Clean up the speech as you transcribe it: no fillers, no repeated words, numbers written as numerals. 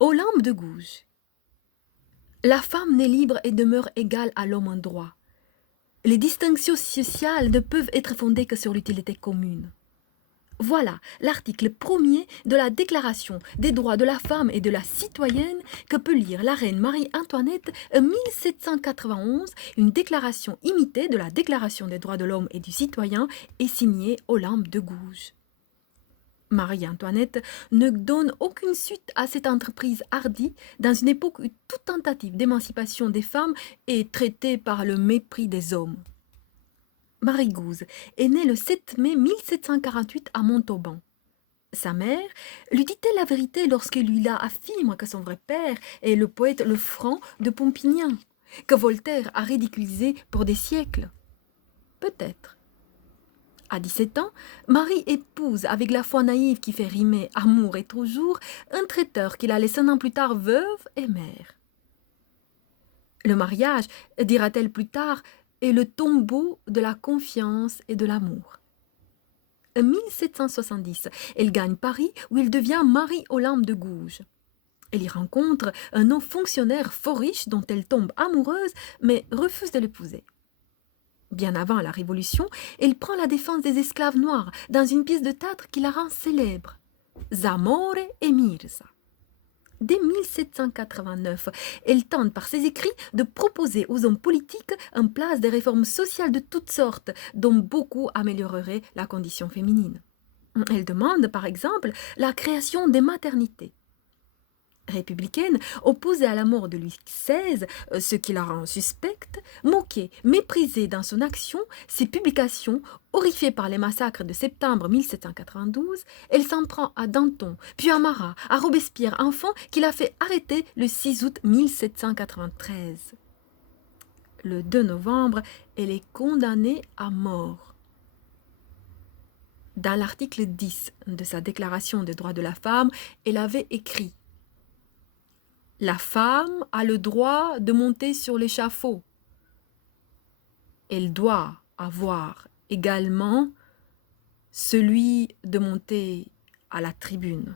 Olympe de Gouges. La femme naît libre et demeure égale à l'homme en droit. Les distinctions sociales ne peuvent être fondées que sur l'utilité commune. Voilà l'article 1er de la Déclaration des droits de la femme et de la citoyenne que peut lire la reine Marie-Antoinette en 1791, une déclaration imitée de la Déclaration des droits de l'homme et du citoyen et signée Olympe de Gouges. Marie-Antoinette ne donne aucune suite à cette entreprise hardie dans une époque où toute tentative d'émancipation des femmes est traitée par le mépris des hommes. Marie Gouze est née le 7 mai 1748 à Montauban. Sa mère lui dit-elle la vérité lorsqu'elle lui affirme que son vrai père est le poète Lefranc de Pompignan, que Voltaire a ridiculisé pour des siècles? Peut-être. À 17 ans, Marie épouse, avec la foi naïve qui fait rimer amour et toujours, un traiteur qui la laisse un an plus tard veuve et mère. Le mariage, dira-t-elle plus tard, est le tombeau de la confiance et de l'amour. En 1770, elle gagne Paris où elle devient Marie-Olympe de Gouges. Elle y rencontre un homme fonctionnaire fort riche dont elle tombe amoureuse mais refuse de l'épouser. Bien avant la Révolution, elle prend la défense des esclaves noirs dans une pièce de théâtre qui la rend célèbre, Zamore e Mirza. Dès 1789, elle tente par ses écrits de proposer aux hommes politiques en place des réformes sociales de toutes sortes, dont beaucoup amélioreraient la condition féminine. Elle demande, par exemple, la création des maternités. Républicaine, opposée à la mort de Louis XVI, ce qui la rend suspecte, moquée, méprisée dans son action, ses publications, horrifiée par les massacres de septembre 1792, elle s'en prend à Danton, puis à Marat, à Robespierre, enfant qui l'a fait arrêter le 6 août 1793. Le 2 novembre, elle est condamnée à mort. Dans l'article 10 de sa Déclaration des droits de la femme, elle avait écrit: la femme a le droit de monter sur l'échafaud. Elle doit avoir également celui de monter à la tribune.